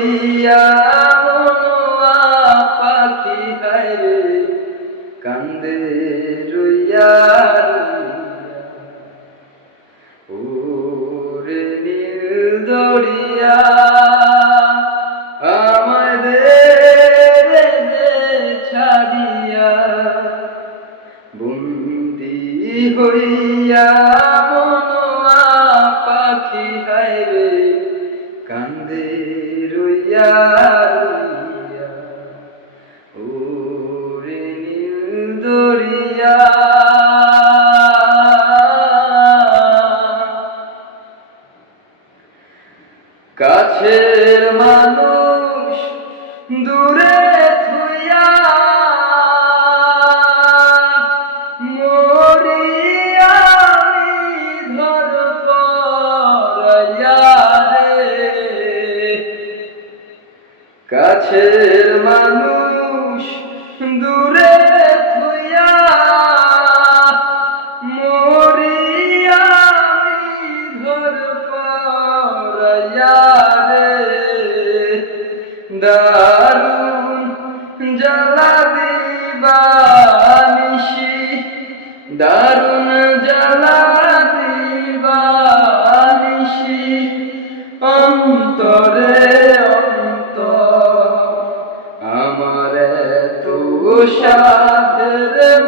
দিয়া বনুয়া পাখি হাইরে কান্দে রুইয়া উরে নীল দরিয়া হইয়া মনোয়া পাখি হাইরে যাইয়া কাছের মানুষ কাছের মানুষ দূরে থুইয়া মরিয়া ধর রে। দারুণ জ্বালা দিবানিশি দারুণ জ্বালা দিবানিশি অন্তরে অন্তর তো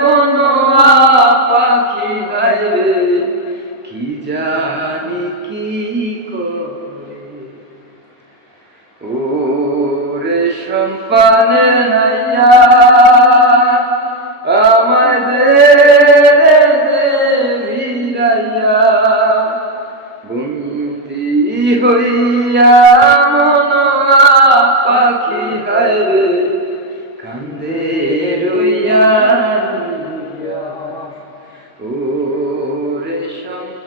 মনোয়া পাখি হাইরে কি জানি কি করে ওরে সম্পানে নাইয়া হইয়া মনোয়া পাখি হায়রে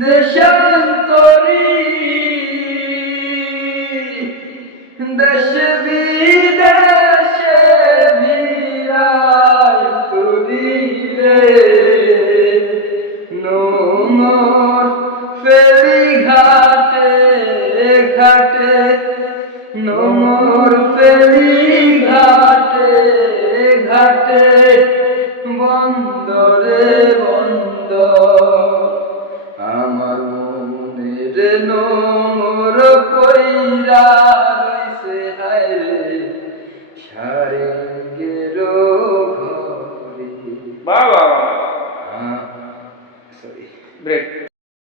দেশান্তরি। দেশ বিদেশে ভিড়াই তুরি রে নোমর ফেরি ঘাটে ঘাটে নোমর ফেরি ঘাটে ঘাটে বন্ধ যেন মোর কইরা